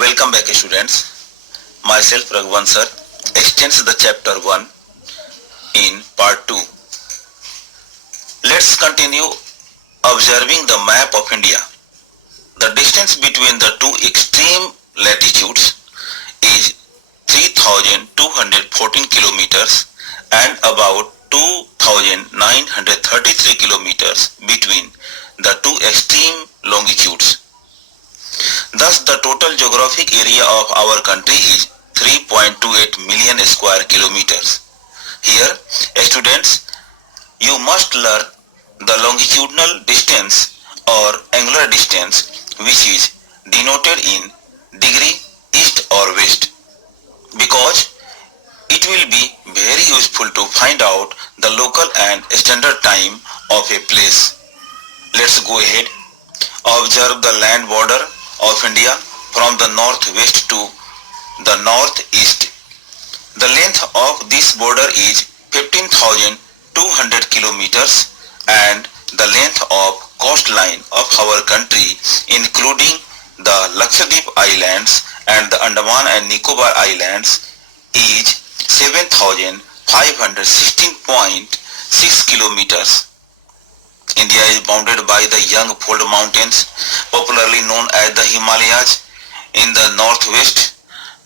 Welcome back students. Myself Raghuvan sir extends the chapter 1 in part 2. Let's continue observing the map of India. The distance between the two extreme latitudes is 3214 kilometers and about 2933 kilometers between the two extreme longitudes. Thus, the total geographic area of our country is 3.28 million square kilometers. Here, students, you must learn the longitudinal distance or angular distance, which is denoted in degree east or west, because it will be very useful to find out the local and standard time of a place. Let's go ahead. Observe the land border of India from the northwest to the northeast. The length of this border is 15,200 kilometers and the length of coastline of our country, including the Lakshadweep Islands and the Andaman and Nicobar Islands, is 7,516.6 kilometers. India is bounded by the young fold mountains, popularly known as the Himalayas, in the northwest,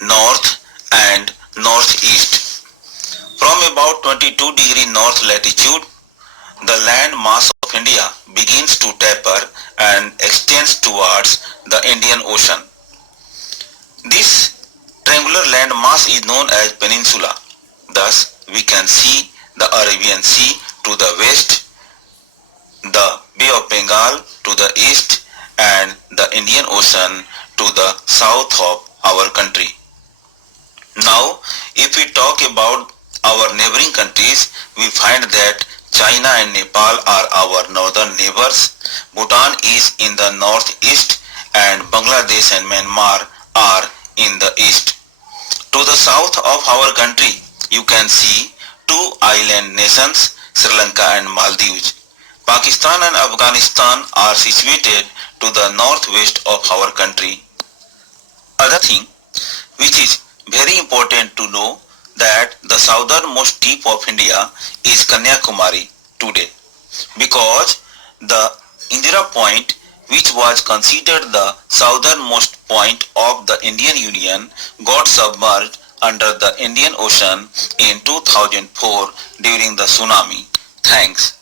north and northeast. From about 22 degree north latitude, the land mass of India begins to taper and extends towards the Indian Ocean. This triangular land mass is known as peninsula. Thus, we can see the Arabian Sea to the west, the Bay of Bengal to the east and the Indian Ocean to the south of our country. Now, if we talk about our neighboring countries, we find that China and Nepal are our northern neighbors, Bhutan is in the northeast and Bangladesh and Myanmar are in the east. To the south of our country, you can see two island nations, Sri Lanka and Maldives. Pakistan and Afghanistan are situated to the northwest of our country. Other thing which is very important to know, that the southernmost tip of India is Kanyakumari today, because the Indira Point, which was considered the southernmost point of the Indian Union, got submerged under the Indian Ocean in 2004 during the tsunami. Thanks.